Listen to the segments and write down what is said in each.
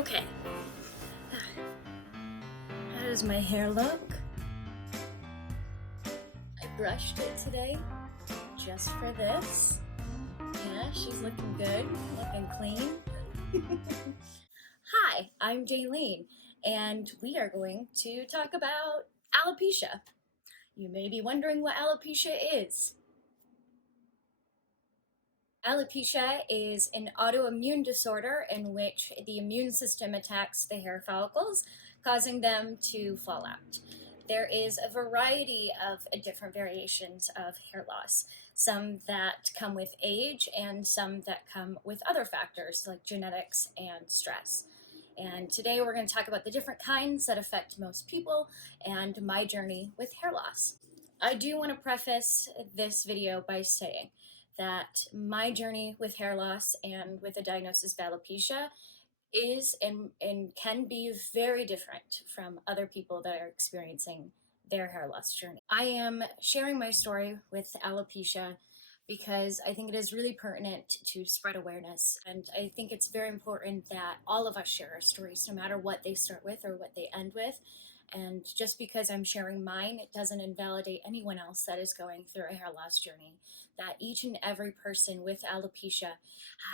Okay, how does my hair look? I brushed it today just for this. Yeah, she's looking good, looking clean. Hi, I'm Jaeleen, and we are going to talk about alopecia. You may be wondering what alopecia is. Alopecia is an autoimmune disorder in which the immune system attacks the hair follicles, causing them to fall out. There is a variety of different variations of hair loss, some that come with age and some that come with other factors like genetics and stress. And today we're going to talk about the different kinds that affect most people and my journey with hair loss. I do want to preface this video by saying that my journey with hair loss and with a diagnosis of alopecia is and can be very different from other people that are experiencing their hair loss journey. I am sharing my story with alopecia because I think it is really pertinent to spread awareness. And I think it's very important that all of us share our stories, no matter what they start with or what they end with. And just because I'm sharing mine, it doesn't invalidate anyone else that is going through a hair loss journey. That each and every person with alopecia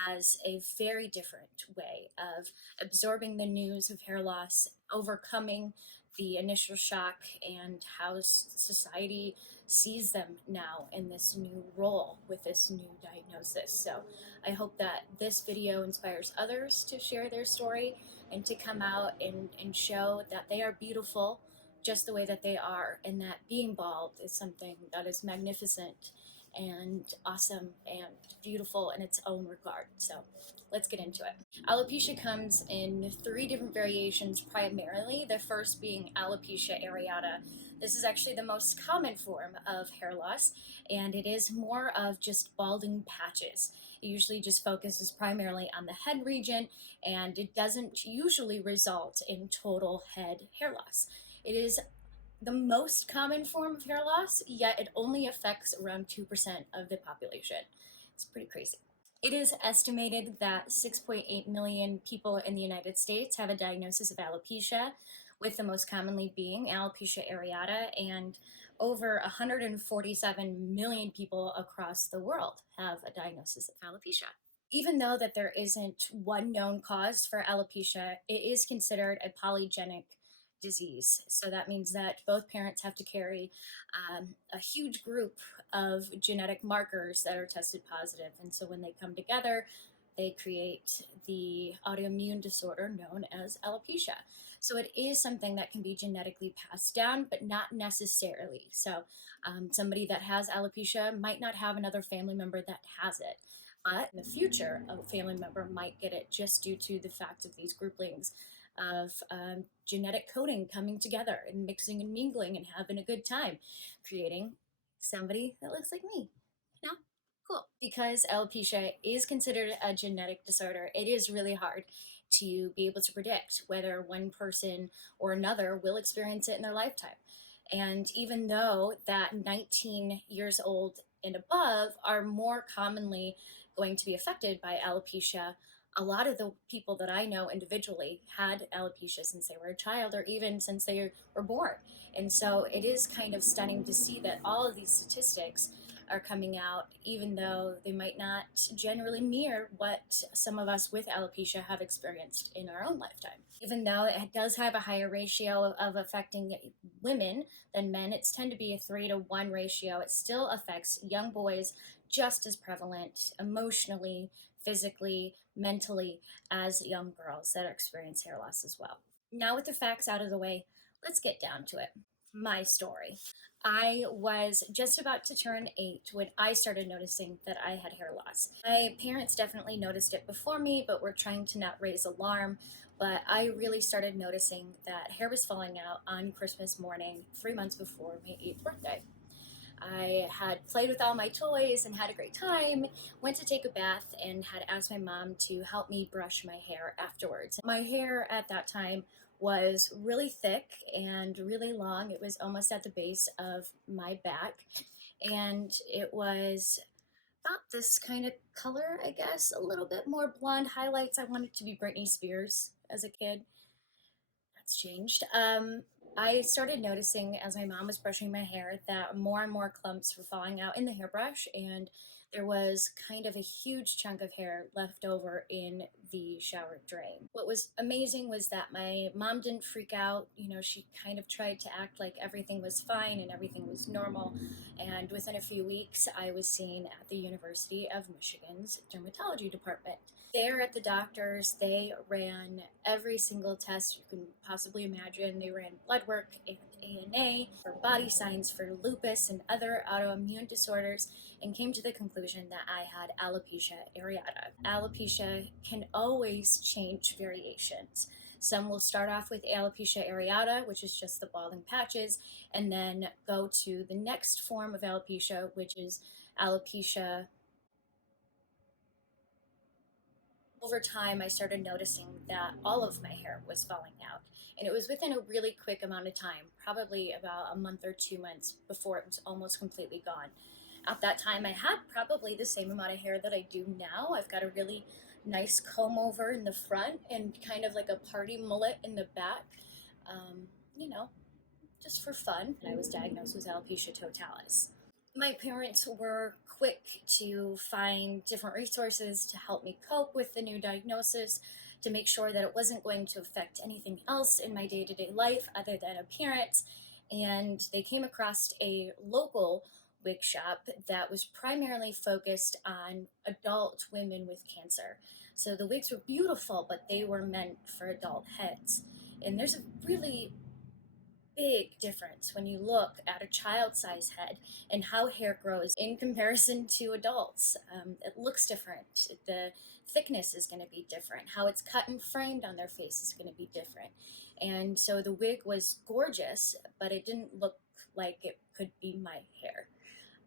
has a very different way of absorbing the news of hair loss, overcoming the initial shock, and how society sees them now in this new role with this new diagnosis. So I hope that this video inspires others to share their story and to come out and show that they are beautiful just the way that they are, and that being bald is something that is magnificent and awesome and beautiful in its own regard. So let's get into it. Alopecia comes in 3 different variations primarily, the first being alopecia areata. This is actually the most common form of hair loss, and it is more of just balding patches. It usually just focuses primarily on the head region, and it doesn't usually result in total head hair loss. It is the most common form of hair loss, yet it only affects around 2% of the population. It's pretty crazy. It is estimated that 6.8 million people in the United States have a diagnosis of alopecia, with the most commonly being alopecia areata, and over 147 million people across the world have a diagnosis of alopecia. Even though that there isn't one known cause for alopecia, it is considered a polygenic disease. So that means that both parents have to carry a huge group of genetic markers that are tested positive. And so when they come together, they create the autoimmune disorder known as alopecia. So it is something that can be genetically passed down, but not necessarily. So somebody that has alopecia might not have another family member that has it. But in the future, a family member might get it just due to the fact of these grouplings of genetic coding coming together and mixing and mingling and having a good time, creating somebody that looks like me. You know? Cool. Because alopecia is considered a genetic disorder, it is really hard to be able to predict whether one person or another will experience it in their lifetime. And even though that 19 years old and above are more commonly going to be affected by alopecia, a lot of the people that I know individually had alopecia since they were a child or even since they were born. And so it is kind of stunning to see that all of these statistics are coming out, even though they might not generally mirror what some of us with alopecia have experienced in our own lifetime. Even though it does have a higher ratio of affecting women than men, it's tend to be a 3-to-1 ratio. It still affects young boys just as prevalent emotionally, physically, mentally, as young girls that experience hair loss as well. Now with the facts out of the way, let's get down to it. My story. I was just about to turn 8 when I started noticing that I had hair loss. My parents definitely noticed it before me, but were trying to not raise alarm. But I really started noticing that hair was falling out on Christmas morning, 3 months before my 8th birthday. I had played with all my toys and had a great time, went to take a bath, and had asked my mom to help me brush my hair afterwards. My hair at that time was really thick and really long. It was almost at the base of my back, and it was Got this kind of color, I guess, a little bit more blonde highlights. I wanted to be Britney Spears as a kid. That's changed. I started noticing as my mom was brushing my hair that more and more clumps were falling out in the hairbrush, and there was kind of a huge chunk of hair left over in the shower drain. What was amazing was that my mom didn't freak out. You know, she kind of tried to act like everything was fine and everything was normal. And within a few weeks, I was seen at the University of Michigan's dermatology department. There at the doctors, they ran every single test you can possibly imagine. They ran blood work and ANA for body signs for lupus and other autoimmune disorders, and came to the conclusion that I had alopecia areata. Alopecia can always change variations. Some will start off with alopecia areata, which is just the balding patches, and then go to the next form of alopecia, which is alopecia. Over time, I started noticing that all of my hair was falling out. And it was within a really quick amount of time, probably about a month or 2 months before it was almost completely gone. At that time, I had probably the same amount of hair that I do now. I've got a really nice comb over in the front and kind of like a party mullet in the back, you know, just for fun. And I was diagnosed with alopecia totalis. My parents were quick to find different resources to help me cope with the new diagnosis, to make sure that it wasn't going to affect anything else in my day to day life other than appearance. And they came across a local wig shop that was primarily focused on adult women with cancer. So the wigs were beautiful, but they were meant for adult heads. And there's a really big difference when you look at a child size head and how hair grows in comparison to adults. It looks different. The thickness is going to be different. How it's cut and framed on their face is going to be different. And so the wig was gorgeous, but it didn't look like it could be my hair.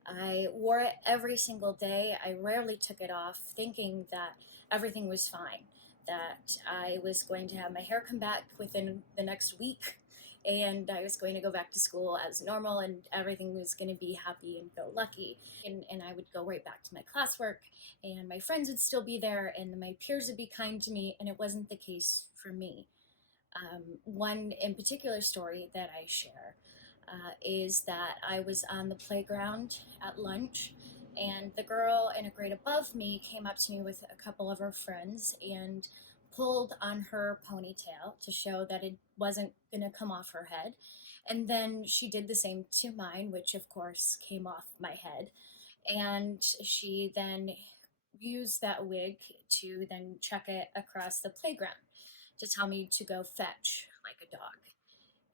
I wore it every single day. I rarely took it off, thinking that everything was fine, that I was going to have my hair come back within the next week, and I was going to go back to school as normal, and everything was going to be happy and go lucky. And I would go right back to my classwork, and my friends would still be there, and my peers would be kind to me, and it wasn't the case for me. One in particular story that I share is that I was on the playground at lunch, and the girl in a grade above me came up to me with a couple of her friends and pulled on her ponytail to show that it wasn't going to come off her head. And then she did the same to mine, which of course came off my head. And she then used that wig to then chuck it across the playground to tell me to go fetch like a dog.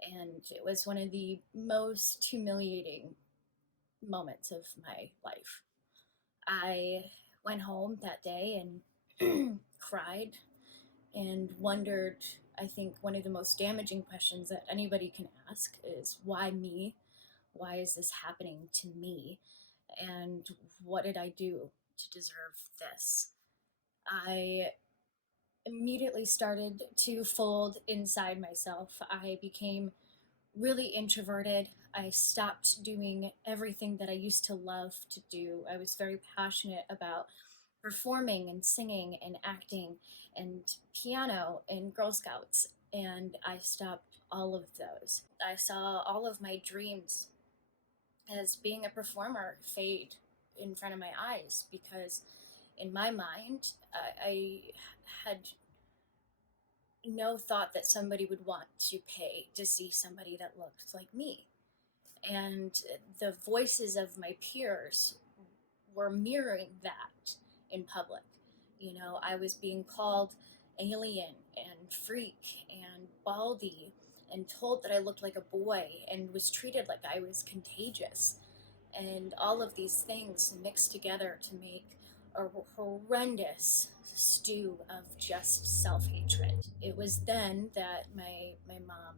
And it was one of the most humiliating moments of my life. I went home that day and cried and wondered. I think one of the most damaging questions that anybody can ask is, why me? Why is this happening to me? And what did I do to deserve this? I immediately started to fold inside myself. I became really introverted. I stopped doing everything that I used to love to do. I was very passionate about performing and singing and acting and piano and Girl Scouts, and I stopped all of those. I saw all of my dreams as being a performer fade in front of my eyes because, in my mind, I had no thought that somebody would want to pay to see somebody that looked like me. And the voices of my peers were mirroring that in public. You know, I was being called alien and freak and baldy and told that I looked like a boy and was treated like I was contagious. And all of these things mixed together to make a horrendous stew of just self-hatred. It was then that my mom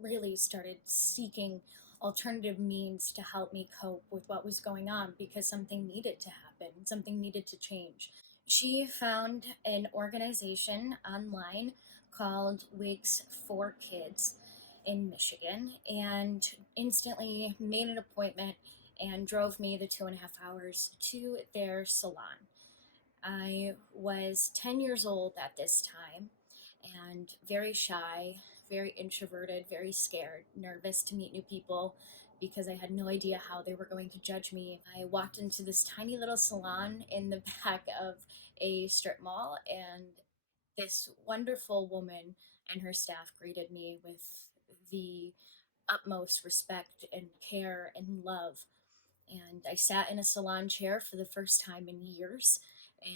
really started seeking alternative means to help me cope with what was going on, because something needed to happen, something needed to change. She found an organization online called Wigs for Kids in Michigan and instantly made an appointment and drove me the 2.5 hours to their salon. I was 10 years old at this time and very shy, very introverted, very scared, nervous to meet new people because I had no idea how they were going to judge me. I walked into this tiny little salon in the back of a strip mall, and this wonderful woman and her staff greeted me with the utmost respect and care and love. And I sat in a salon chair for the first time in years,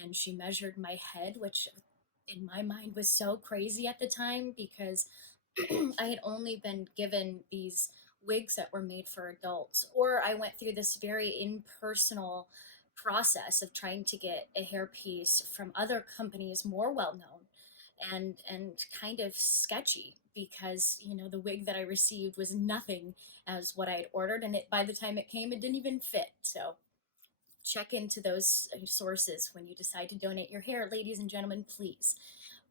and she measured my head, which in my mind was so crazy at the time because I had only been given these wigs that were made for adults, or I went through this very impersonal process of trying to get a hairpiece from other companies more well known and kind of sketchy because the wig that I received was nothing as what I had ordered, and it by the time it came it didn't even fit. So check into those sources when you decide to donate your hair, ladies and gentlemen, please.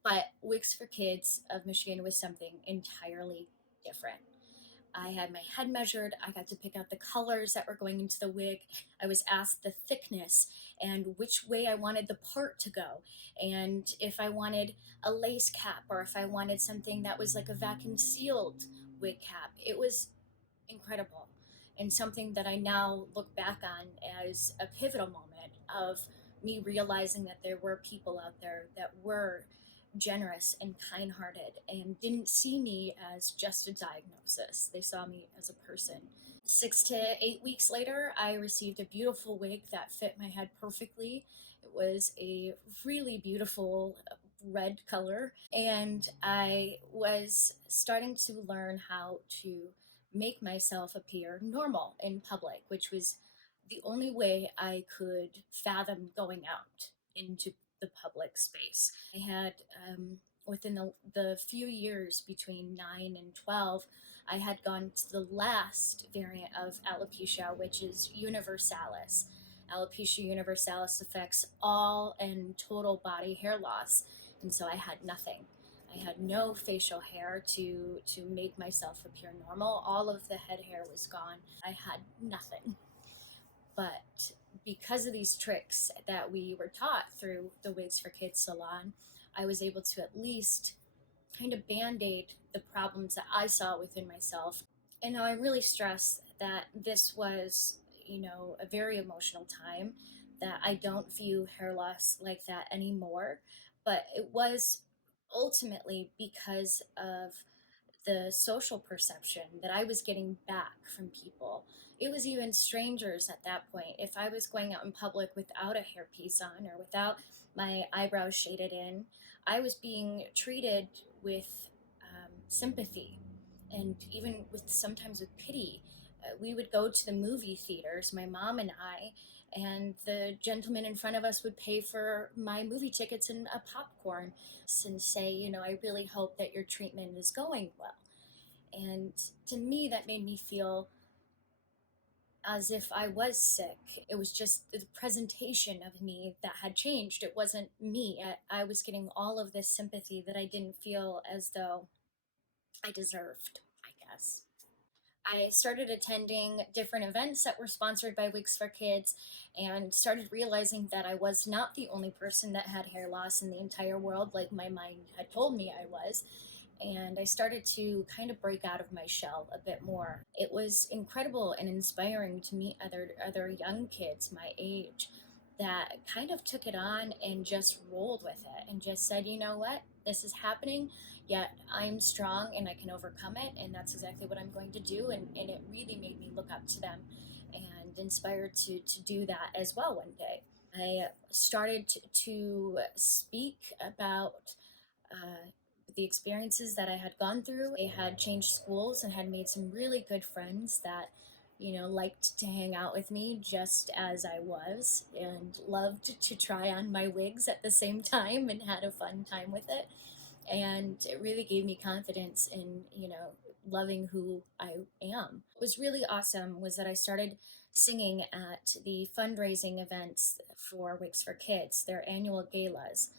But Wigs for Kids of Michigan was something entirely different. I had my head measured. I got to pick out the colors that were going into the wig. I was asked the thickness and which way I wanted the part to go, and if I wanted a lace cap or if I wanted something that was like a vacuum sealed wig cap. It was incredible and something that I now look back on as a pivotal moment of me realizing that there were people out there that were generous and kind hearted and didn't see me as just a diagnosis. They saw me as a person. 6 to 8 weeks later, I received a beautiful wig that fit my head perfectly. It was a really beautiful red color, and I was starting to learn how to make myself appear normal in public, which was the only way I could fathom going out into the public space. I had, within the few years between 9 and 12, I had gone to the last variant of alopecia, which is universalis. Alopecia universalis affects all and total body hair loss, and so I had nothing. I had no facial hair to make myself appear normal. All of the head hair was gone. I had nothing. But because of these tricks that we were taught through the Wigs for Kids salon, I was able to at least kind of band-aid the problems that I saw within myself. And now I really stress that this was, a very emotional time, that I don't view hair loss like that anymore. But it was ultimately because of the social perception that I was getting back from people. It was even strangers at that point. If I was going out in public without a hairpiece on or without my eyebrows shaded in, I was being treated with sympathy and even with sometimes with pity. We would go to the movie theaters, my mom and I, and the gentleman in front of us would pay for my movie tickets and a popcorn and say, I really hope that your treatment is going well. And to me, that made me feel as if I was sick. It was just the presentation of me that had changed. It wasn't me. I was getting all of this sympathy that I didn't feel as though I deserved, I guess. I started attending different events that were sponsored by Wigs for Kids and started realizing that I was not the only person that had hair loss in the entire world, like my mind had told me I was. And I started to kind of break out of my shell a bit more. It was incredible and inspiring to meet other young kids my age that kind of took it on and just rolled with it and just said, you know what, this is happening, yet I'm strong and I can overcome it, and that's exactly what I'm going to do. And it really made me look up to them and inspired to do that as well one day. I started to speak about the experiences that I had gone through. I had changed schools and had made some really good friends that, liked to hang out with me just as I was and loved to try on my wigs at the same time and had a fun time with it. And it really gave me confidence in, loving who I am. What was really awesome was that I started singing at the fundraising events for Wigs for Kids, their annual galas.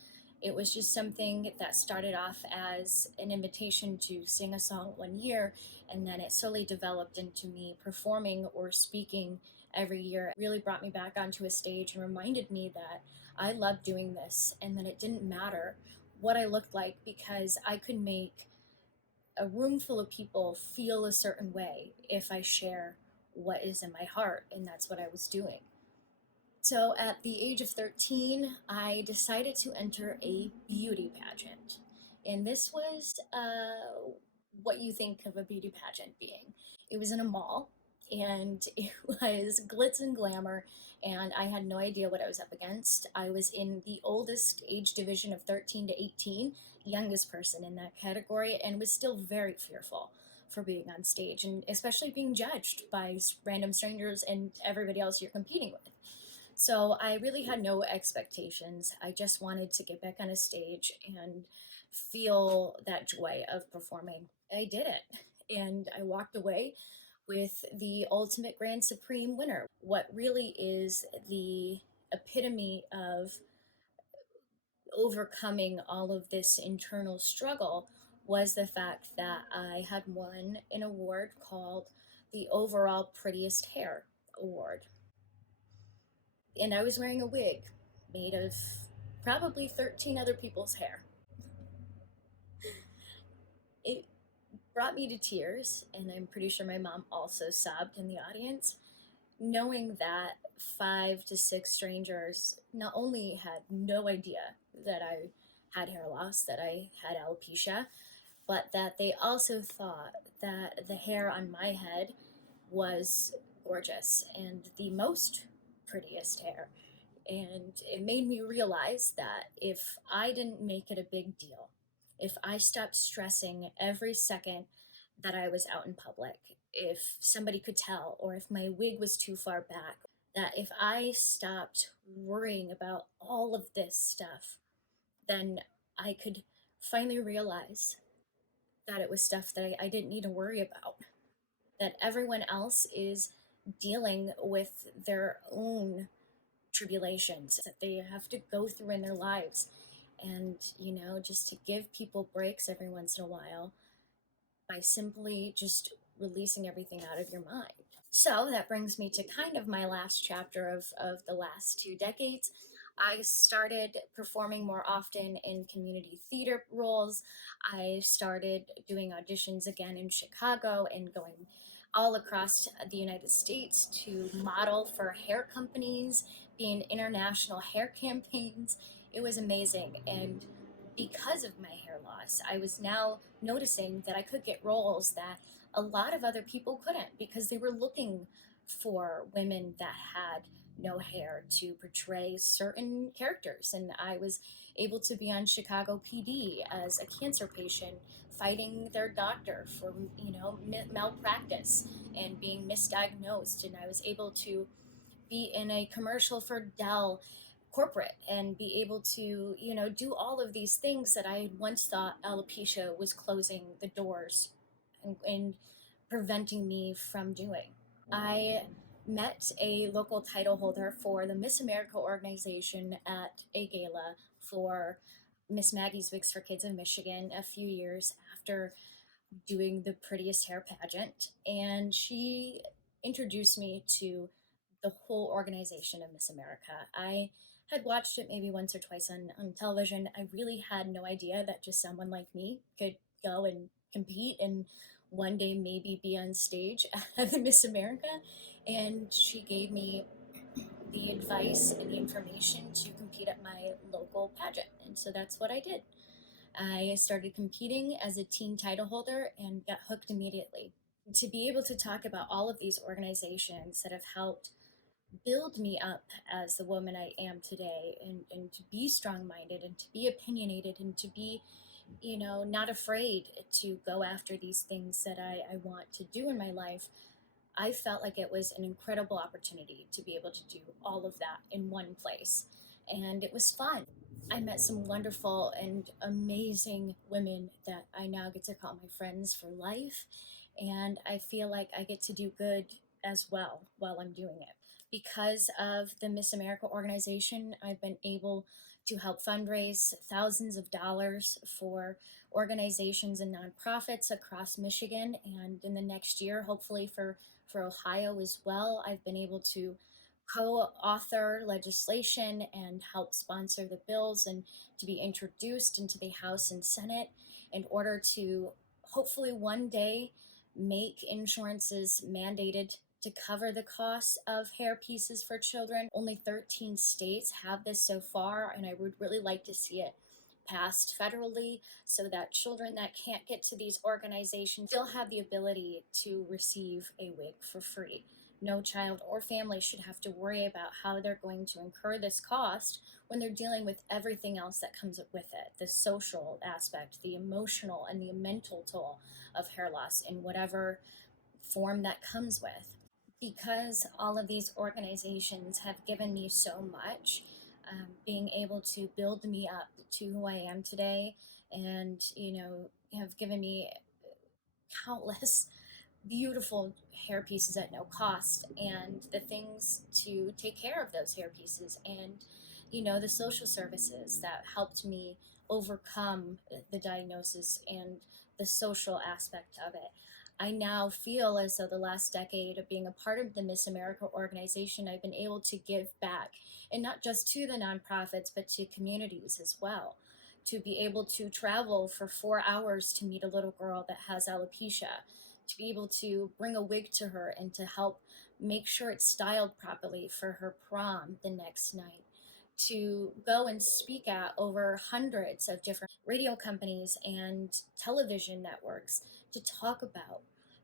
It was just something that started off as an invitation to sing a song one year, and then it slowly developed into me performing or speaking every year really brought me back onto a stage and reminded me that I loved doing this and that it didn't matter what I looked like because I could make a room full of people feel a certain way if I share what is in my heart. And that's what I was doing. So at the age of 13, I decided to enter a beauty pageant. And this was what you think of a beauty pageant being. It was in a mall and it was glitz and glamour, and I had no idea what I was up against. I was in the oldest age division of 13 to 18, youngest person in that category, and was still very fearful for being on stage and especially being judged by random strangers and everybody else you're competing with. So I really had no expectations. I just wanted to get back on a stage and feel that joy of performing. I did it. And I walked away with the ultimate grand supreme winner. What really is the epitome of overcoming all of this internal struggle was the fact that I had won an award called the Overall Prettiest Hair Award. And I was wearing a wig made of probably 13 other people's hair. It brought me to tears, and I'm pretty sure my mom also sobbed in the audience, knowing that 5 to 6 strangers not only had no idea that I had hair loss, that I had alopecia, but that they also thought that the hair on my head was gorgeous and the most prettiest hair. And it made me realize that if I didn't make it a big deal, if I stopped stressing every second that I was out in public, if somebody could tell, or if my wig was too far back, that if I stopped worrying about all of this stuff, then I could finally realize that it was stuff that I didn't need to worry about, that everyone else is dealing with their own tribulations that they have to go through in their lives. And, just to give people breaks every once in a while by simply just releasing everything out of your mind. So that brings me to kind of my last chapter of the last 2 decades. I started performing more often in community theater roles. I started doing auditions again in Chicago and going all across the United States to model for hair companies, be in international hair campaigns. It was amazing. And because of my hair loss, I was now noticing that I could get roles that a lot of other people couldn't because they were looking for women that had no hair to portray certain characters. And I was able to be on Chicago PD as a cancer patient fighting their doctor for, malpractice and being misdiagnosed. And I was able to be in a commercial for Dell corporate and be able to, do all of these things that I had once thought alopecia was closing the doors and preventing me from doing. I met a local title holder for the Miss America organization at a gala for Miss Maggie's Wigs for Kids of Michigan a few years after doing the prettiest hair pageant. And she introduced me to the whole organization of Miss America. I had watched it maybe once or twice on television. I really had no idea that just someone like me could go and compete and one day maybe be on stage at the Miss America. And she gave me the advice and the information to compete at my local pageant. And so that's what I did. I started competing as a teen title holder and got hooked immediately. To be able to talk about all of these organizations that have helped build me up as the woman I am today, and to be strong minded and to be opinionated and to be, not afraid to go after these things that I want to do in my life, I felt like it was an incredible opportunity to be able to do all of that in one place. And it was fun. I met some wonderful and amazing women that I now get to call my friends for life. And I feel like I get to do good as well while I'm doing it. Because of the Miss America organization, I've been able to help fundraise thousands of dollars for organizations and nonprofits across Michigan, and in the next year, hopefully for for Ohio as well. I've been able to co-author legislation and help sponsor the bills and to be introduced into the House and Senate in order to hopefully one day make insurances mandated to cover the costs of hair pieces for children. Only 13 states have this so far, and I would really like to see it passed federally so that children that can't get to these organizations still have the ability to receive a wig for free. No child or family should have to worry about how they're going to incur this cost when they're dealing with everything else that comes with it, the social aspect, the emotional, and the mental toll of hair loss in whatever form that comes with. Because all of these organizations have given me so much, being able to build me up to who I am today, and have given me countless beautiful hair pieces at no cost, and the things to take care of those hair pieces, and the social services that helped me overcome the diagnosis and the social aspect of it. I now feel as though the last decade of being a part of the Miss America organization, I've been able to give back, and not just to the nonprofits, but to communities as well. To be able to travel for 4 hours to meet a little girl that has alopecia, to be able to bring a wig to her and to help make sure it's styled properly for her prom the next night, to go and speak at over hundreds of different radio companies and television networks to talk about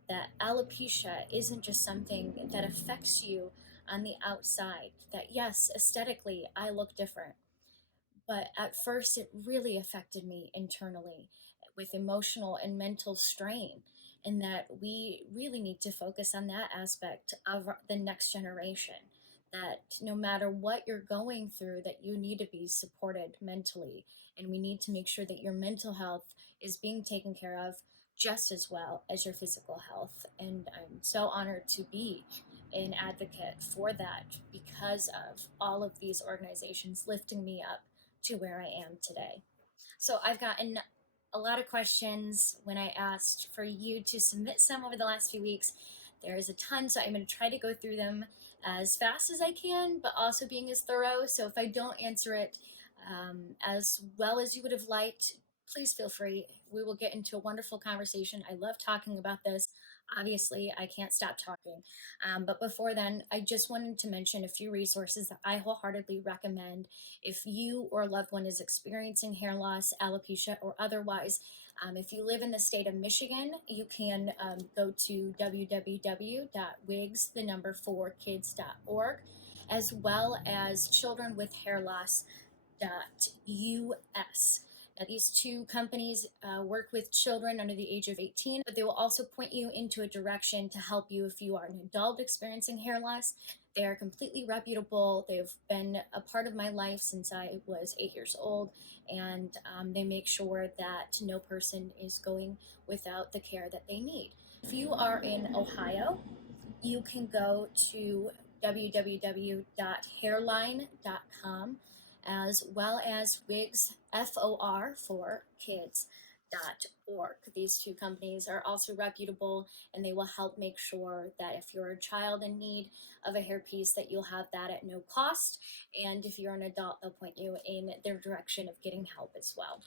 that alopecia isn't just something that affects you on the outside, that yes, aesthetically I look different, but at first it really affected me internally with emotional and mental strain, and that we really need to focus on that aspect of the next generation, that no matter what you're going through, that you need to be supported mentally, and we need to make sure that your mental health is being taken care of just as well as your physical health. And I'm so honored to be an advocate for that because of all of these organizations lifting me up to where I am today. So I've gotten a lot of questions when I asked for you to submit some over the last few weeks. There's a ton, so I'm going to try to go through them as fast as I can, but also being as thorough. So if I don't answer it as well as you would have liked, please feel free. We will get into a wonderful conversation. I love talking about this. Obviously, I can't stop talking. But before then, I just wanted to mention a few resources that I wholeheartedly recommend if you or a loved one is experiencing hair loss, alopecia, or otherwise. If you live in the state of Michigan, you can go to www.wigs, the number 4kids.org, as well as childrenwithhairloss.us. Now, these two companies work with children under the age of 18, but they will also point you into a direction to help you if you are an adult experiencing hair loss. They are completely reputable. They've been a part of my life since I was 8 years old, and they make sure that no person is going without the care that they need. If you are in Ohio, you can go to www.hairline.com, as well as wigs, FOR for kids.org. These two companies are also reputable, and they will help make sure that if you're a child in need of a hairpiece, that you'll have that at no cost. And if you're an adult, they'll point you in their direction of getting help as well.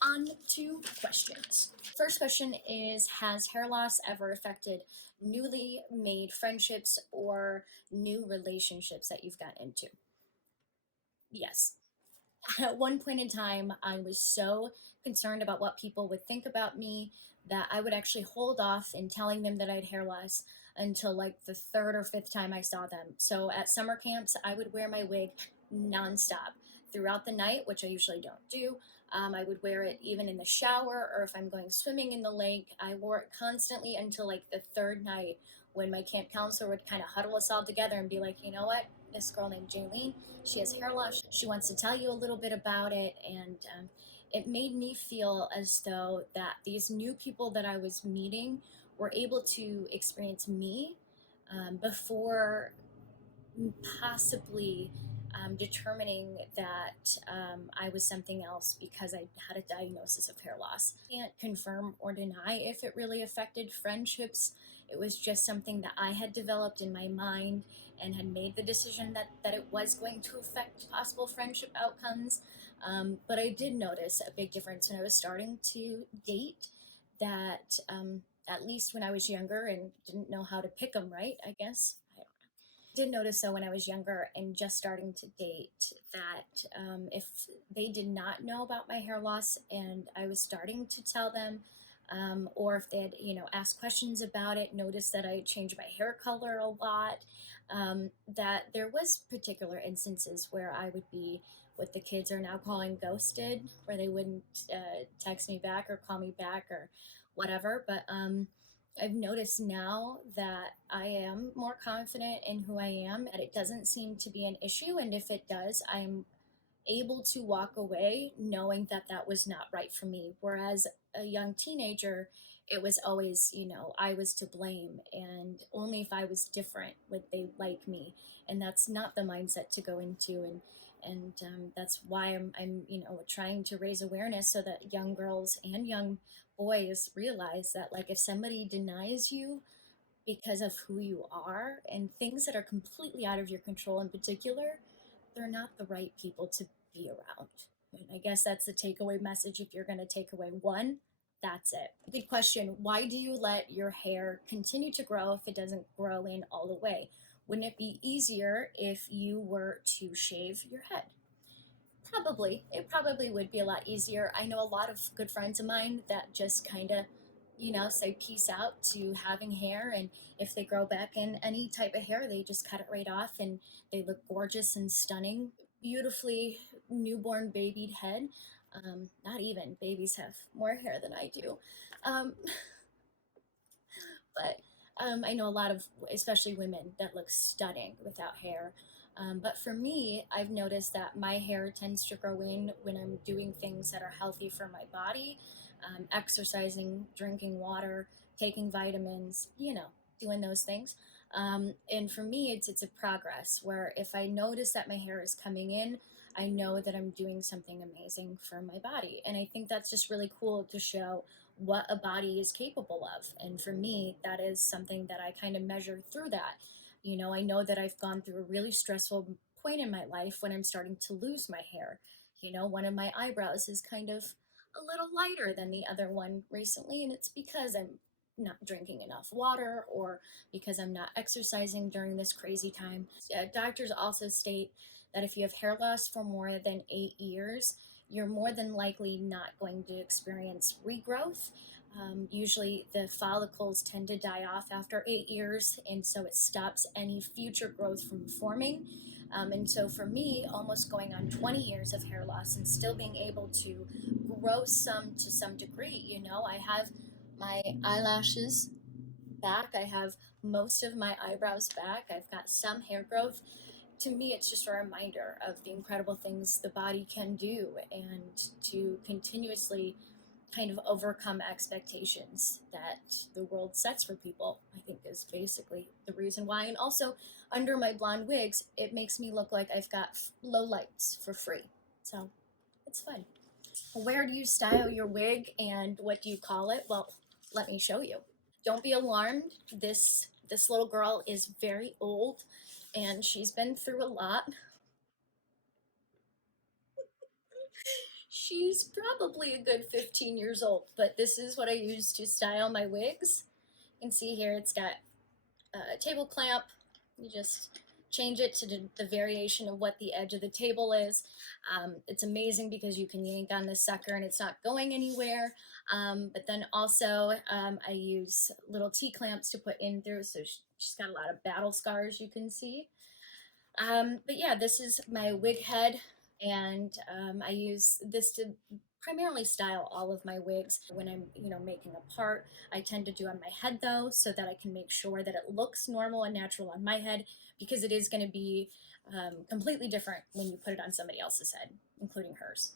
On to questions. First question is, has hair loss ever affected newly made friendships or new relationships that you've gotten into? Yes. At one point in time, I was so concerned about what people would think about me that I would actually hold off in telling them that I had hair loss until like the third or fifth time I saw them. So at summer camps, I would wear my wig nonstop throughout the night, which I usually don't do. I would wear it even in the shower, or if I'm going swimming in the lake. I wore it constantly until like the third night, when my camp counselor would kind of huddle us all together and be like, you know what, this girl named Jaeleen, she has hair loss. She wants to tell you a little bit about it. And it made me feel as though that these new people that I was meeting were able to experience me before possibly determining that I was something else because I had a diagnosis of hair loss. I can't confirm or deny if it really affected friendships It was just something that I had developed in my mind and had made the decision that it was going to affect possible friendship outcomes. But I did notice a big difference when I was starting to date that, at least when I was younger and didn't know how to pick them right, I guess. I did notice so when I was younger and just starting to date that, if they did not know about my hair loss and I was starting to tell them, or if they had, asked questions about it, noticed that I changed my hair color a lot, that there was particular instances where I would be what the kids are now calling ghosted, where they wouldn't text me back or call me back or whatever. But I've noticed now that I am more confident in who I am, and it doesn't seem to be an issue. And if it does, I'm able to walk away knowing that that was not right for me. Whereas a young teenager, it was always, I was to blame, and only if I was different would they like me. And that's not the mindset to go into. And that's why I'm, trying to raise awareness so that young girls and young boys realize that, like, if somebody denies you because of who you are and things that are completely out of your control in particular, they're not the right people to be around. And I guess that's the takeaway message. If you're going to take away one, that's it. Good question. Why do you let your hair continue to grow if it doesn't grow in all the way? Wouldn't it be easier if you were to shave your head? Probably. It probably would be a lot easier. I know a lot of good friends of mine that just kind of, say peace out to having hair. And if they grow back in any type of hair, they just cut it right off and they look gorgeous and stunning. Beautifully newborn babied head. Not even. Babies have more hair than I do. Um, but I know a lot of, especially women, that look stunning without hair. But for me, I've noticed that my hair tends to grow in when I'm doing things that are healthy for my body, exercising, drinking water, taking vitamins, doing those things. And for me, it's a progress where if I notice that my hair is coming in, I know that I'm doing something amazing for my body. And I think that's just really cool to show what a body is capable of. And for me, that is something that I kind of measure through that. I know that I've gone through a really stressful point in my life when I'm starting to lose my hair. One of my eyebrows is kind of a little lighter than the other one recently, and it's because I'm not drinking enough water or because I'm not exercising during this crazy time. Doctors also state that if you have hair loss for more than 8 years, you're more than likely not going to experience regrowth. Usually, the follicles tend to die off after 8 years, and so it stops any future growth from forming. And so, for me, almost going on 20 years of hair loss and still being able to grow some to some degree, I have my eyelashes back, I have most of my eyebrows back, I've got some hair growth. To me, it's just a reminder of the incredible things the body can do and to continuously kind of overcome expectations that the world sets for people, I think is basically the reason why. And also, under my blonde wigs, it makes me look like I've got low lights for free. So it's fun. Where do you style your wig and what do you call it? Well, let me show you. Don't be alarmed. This little girl is very old and she's been through a lot. She's probably a good 15 years old, but this is what I use to style my wigs. You can see here it's got a table clamp. You just change it to the variation of what the edge of the table is. It's amazing because you can yank on this sucker and it's not going anywhere. But then also I use little T-clamps to put in through, so she's got a lot of battle scars you can see. But yeah, this is my wig head, and I use this to primarily style all of my wigs. When I'm, making a part, I tend to do on my head though, so that I can make sure that it looks normal and natural on my head, because it is going to be completely different when you put it on somebody else's head, including hers.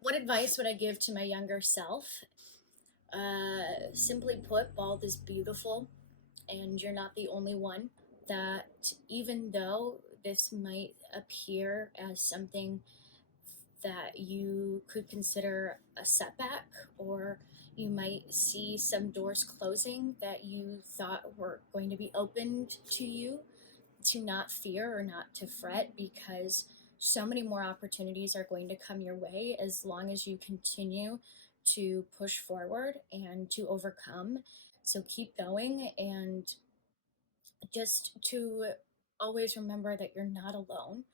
What advice would I give to my younger self? Simply put, bald is beautiful, and you're not the only one. That even though this might appear as something that you could consider a setback, or You might see some doors closing that you thought were going to be opened to you, to not fear or not to fret, because so many more opportunities are going to come your way as long as you continue to push forward and to overcome. So keep going, and just to always remember that you're not alone,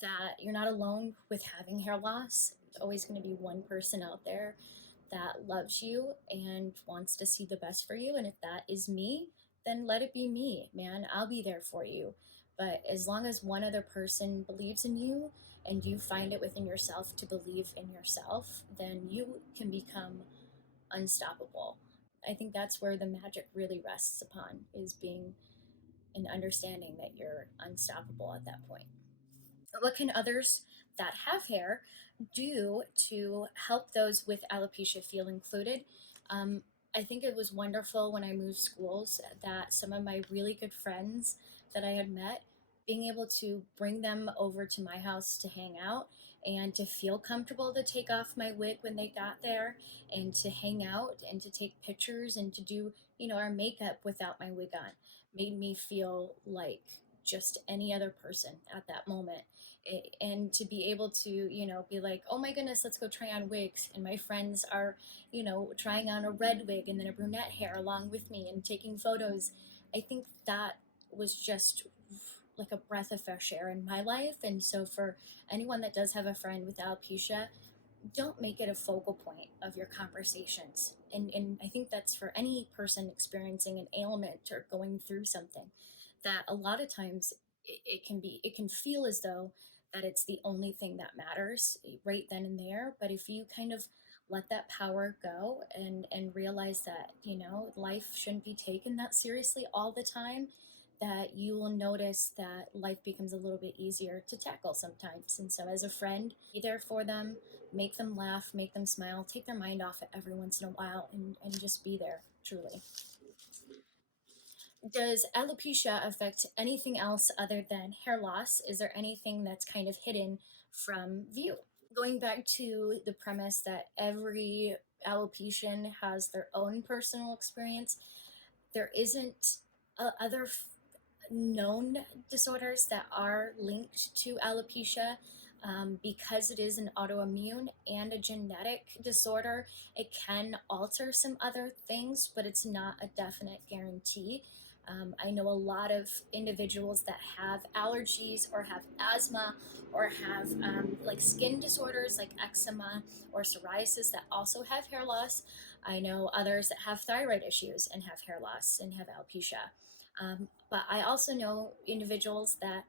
that you're not alone with having hair loss. There's always going to be one person out there that loves you and wants to see the best for you. And if that is me, then let it be me, man. I'll be there for you. But as long as one other person believes in you and you find it within yourself to believe in yourself, then you can become unstoppable. I think that's where the magic really rests upon, is being an understanding that you're unstoppable at that point. What can others that have hair do to help those with alopecia feel included? Um, I think it was wonderful when I moved schools that some of my really good friends that I had met, being able to bring them over to my house to hang out and to feel comfortable to take off my wig when they got there and to hang out and to take pictures and to do, our makeup without my wig on, made me feel like just any other person at that moment. And to be able to, be like, oh my goodness, let's go try on wigs, and my friends are, trying on a red wig and then a brunette hair along with me and taking photos. I think that was just like a breath of fresh air in my life. And so for anyone that does have a friend with alopecia, don't make it a focal point of your conversations. And I think that's for any person experiencing an ailment or going through something, that a lot of times it can feel as though that it's the only thing that matters right then and there. But if you kind of let that power go and realize that, life shouldn't be taken that seriously all the time, that you will notice that life becomes a little bit easier to tackle sometimes. And so as a friend, be there for them, make them laugh, make them smile, take their mind off it every once in a while, and just be there, truly. Does alopecia affect anything else other than hair loss? Is there anything that's kind of hidden from view? Going back to the premise that every alopecian has their own personal experience, there isn't other known disorders that are linked to alopecia. Because it is an autoimmune and a genetic disorder, it can alter some other things, but it's not a definite guarantee. I know a lot of individuals that have allergies or have asthma or have like skin disorders like eczema or psoriasis that also have hair loss. I know others that have thyroid issues and have hair loss and have alopecia. But I also know individuals that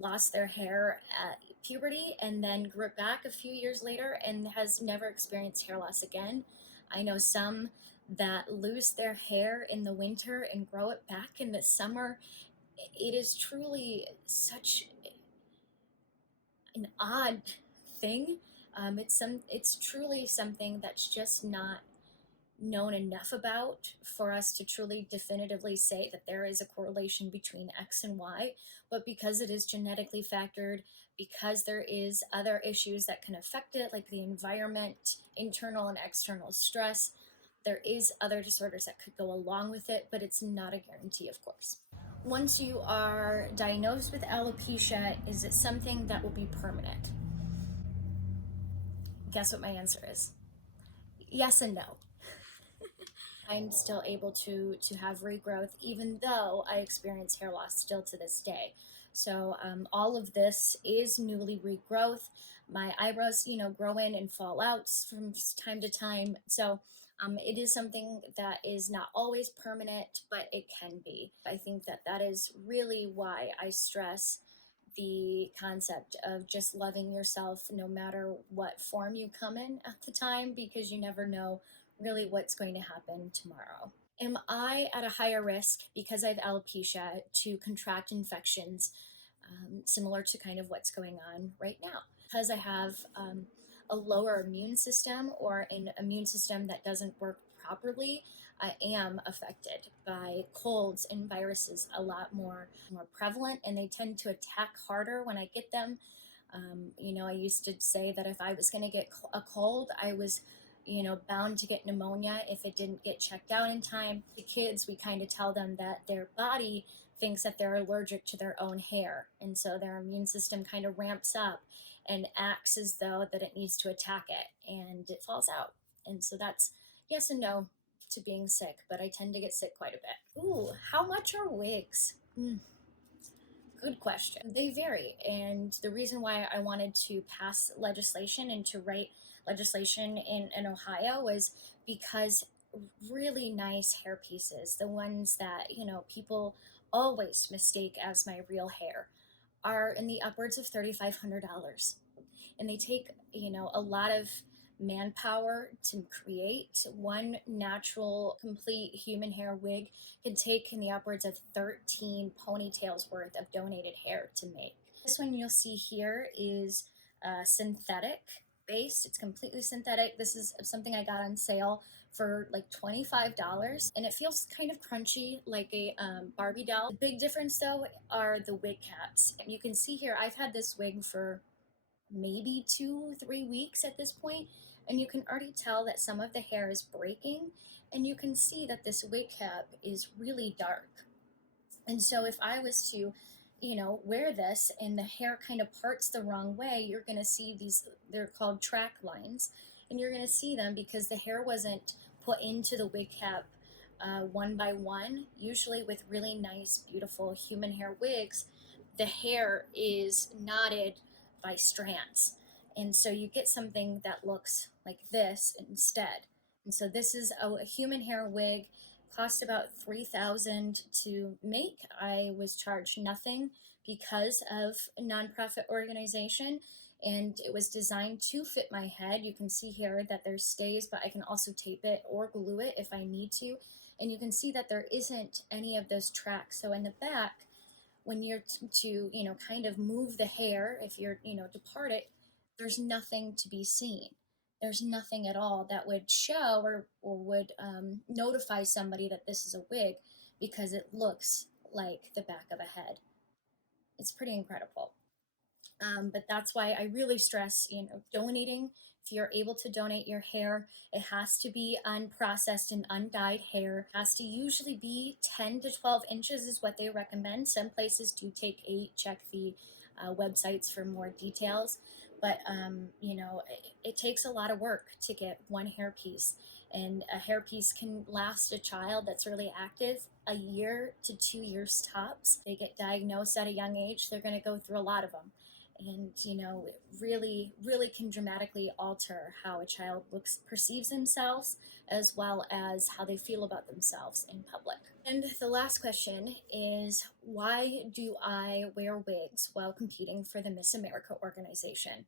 lost their hair at puberty and then grew it back a few years later and has never experienced hair loss again. I know some that lose their hair in the winter and grow it back in the summer. It is truly such an odd thing. It's truly something that's just not known enough about for us to truly definitively say that there is a correlation between X and Y. But because it is genetically factored, because there is other issues that can affect it, like the environment, internal and external stress, there is other disorders that could go along with it, but it's not a guarantee, of course. Once you are diagnosed with alopecia, is it something that will be permanent? Guess what my answer is? Yes and no. I'm still able to have regrowth, even though I experience hair loss still to this day. So all of this is newly regrowth. My eyebrows, grow in and fall out from time to time. So it is something that is not always permanent, but it can be. I think that that is really why I stress the concept of just loving yourself no matter what form you come in at the time, because you never know really what's going to happen tomorrow. Am I at a higher risk because I have alopecia to contract infections similar to kind of what's going on right now? Because I have a lower immune system or an immune system that doesn't work properly, I am affected by colds and viruses a lot more prevalent, and they tend to attack harder when I get them. I used to say that if I was going to get a cold, I was bound to get pneumonia if it didn't get checked out in time. The kids, we kind of tell them that their body thinks that they're allergic to their own hair. And so their immune system kind of ramps up and acts as though that it needs to attack it, and it falls out. And so that's yes and no to being sick, but I tend to get sick quite a bit. Ooh, how much are wigs? Good question. They vary. And the reason why I wanted to pass legislation and to write legislation in Ohio was because really nice hair pieces, the ones that, people always mistake as my real hair, are in the upwards of $3,500, and they take a lot of manpower to create. One natural complete human hair wig can take in the upwards of 13 ponytails worth of donated hair to make. This one you'll see here is synthetic based. It's completely synthetic. This is something I got on sale for like $25, and it feels kind of crunchy like a Barbie doll. The big difference though are the wig caps. You can see here I've had this wig for maybe 2 3 weeks at this point, and you can already tell that some of the hair is breaking, and you can see that this wig cap is really dark. And so if I was to wear this and the hair kind of parts the wrong way, you're going to see these, they're called track lines, and you're going to see them because the hair wasn't put into the wig cap one by one. Usually with really nice beautiful human hair wigs, the hair is knotted by strands. And so you get something that looks like this instead. And so this is a human hair wig, cost about 3,000 to make. I was charged nothing because of a nonprofit organization, and it was designed to fit my head. You can see here that there's stays, but I can also tape it or glue it if I need to. And you can see that there isn't any of those tracks. So in the back, when you're to kind of move the hair, if you're to part it, there's nothing to be seen. There's nothing at all that would show or would notify somebody that this is a wig, because it looks like the back of a head. It's pretty incredible. But that's why I really stress, donating. If you're able to donate your hair, it has to be unprocessed and undyed hair. It has to usually be 10 to 12 inches is what they recommend. Some places do take 8. Check the websites for more details. But, it takes a lot of work to get one hair piece. And a hair piece can last a child that's really active a year to 2 years tops. They get diagnosed at a young age, they're going to go through a lot of them, and it really can dramatically alter how a child perceives themselves, as well as how they feel about themselves in public. And the last question is, why do I wear wigs while competing for the Miss America organization?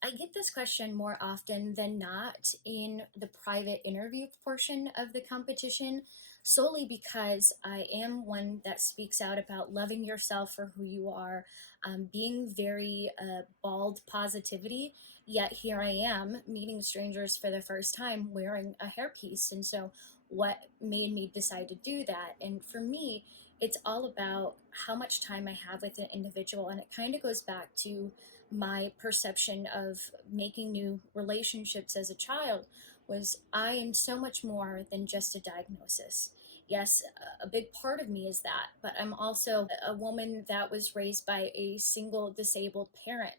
I get this question more often than not in the private interview portion of the competition, solely because I am one that speaks out about loving yourself for who you are, being very bald positivity. Yet here I am meeting strangers for the first time wearing a hairpiece. And so, what made me decide to do that? And for me, it's all about how much time I have with an individual. And it kind of goes back to my perception of making new relationships as a child. Was I am so much more than just a diagnosis. Yes, a big part of me is that, but I'm also a woman that was raised by a single disabled parent.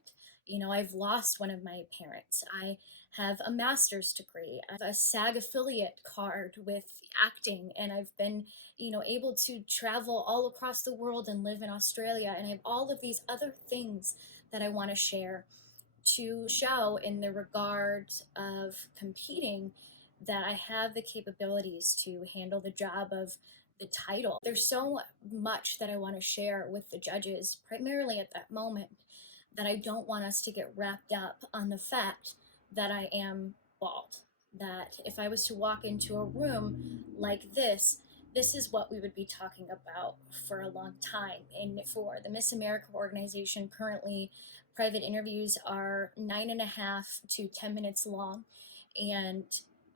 I've lost one of my parents. I have a master's degree. I have a SAG affiliate card with acting, and I've been, able to travel all across the world and live in Australia, and I have all of these other things that I want to share, to show in the regards of competing that I have the capabilities to handle the job of the title. There's so much that I want to share with the judges, primarily at that moment, that I don't want us to get wrapped up on the fact that I am bald. That if I was to walk into a room like this is what we would be talking about for a long time. And for the Miss America organization, currently, private interviews are 9.5 to 10 minutes long. And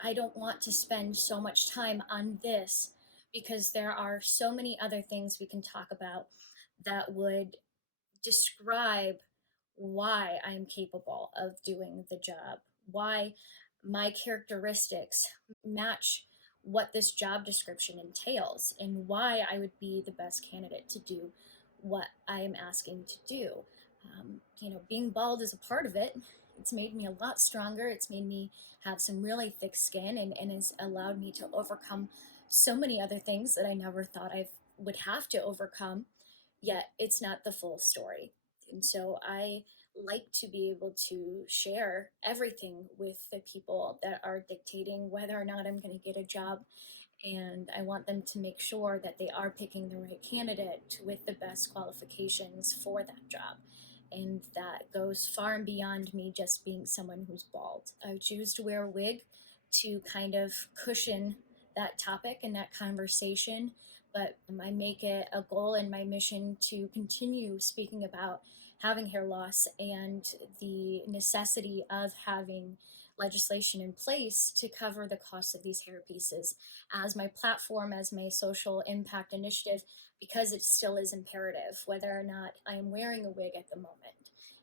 I don't want to spend so much time on this, because there are so many other things we can talk about that would describe why I'm capable of doing the job, why my characteristics match what this job description entails and why I would be the best candidate to do what I am asking to do. Being bald is a part of it. It's made me a lot stronger. It's made me have some really thick skin, and has allowed me to overcome so many other things that I never thought I would have to overcome. Yet it's not the full story. And so I like to be able to share everything with the people that are dictating whether or not I'm going to get a job. And I want them to make sure that they are picking the right candidate with the best qualifications for that job. And that goes far and beyond me just being someone who's bald. I choose to wear a wig to kind of cushion that topic and that conversation, but I make it a goal and my mission to continue speaking about having hair loss and the necessity of having legislation in place to cover the cost of these hair pieces as my platform, as my social impact initiative, because it still is imperative whether or not I am wearing a wig at the moment.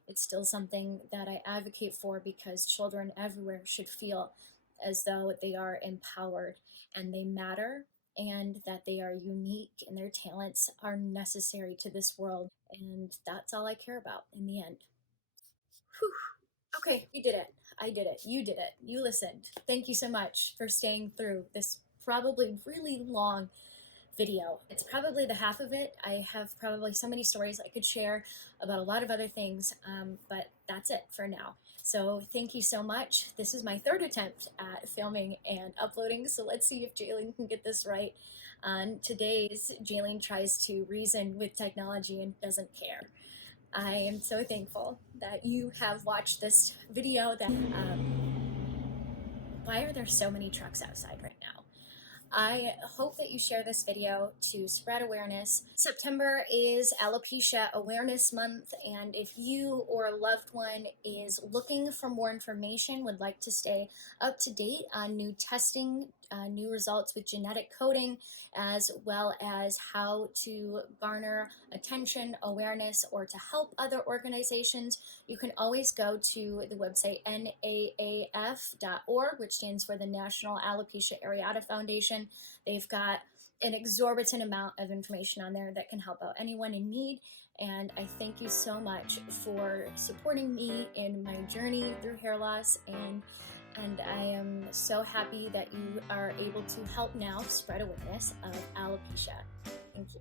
It's still something that I advocate for because children everywhere should feel as though they are empowered and they matter, and that they are unique and their talents are necessary to this world. And that's all I care about in the end. Whew. Okay, we did it. I did it. You did it. You listened. Thank you so much for staying through this probably really long video. It's probably the half of it. I have probably so many stories I could share about a lot of other things, but that's it for now. So thank you so much. This is my third attempt at filming and uploading, so let's see if Jaeleen can get this right. On today's, Jaeleen tries to reason with technology and doesn't care. I am so thankful that you have watched this video. Why are there so many trucks outside right now? I hope that you share this video to spread awareness. September is Alopecia Awareness Month, and if you or a loved one is looking for more information, would like to stay up to date on new testing, new results with genetic coding, as well as how to garner attention, awareness, or to help other organizations, you can always go to the website naaf.org, which stands for the National Alopecia Areata Foundation. They've got an exorbitant amount of information on there that can help out anyone in need. And I thank you so much for supporting me in my journey through hair loss. And I am so happy that you are able to help now spread awareness of alopecia. Thank you.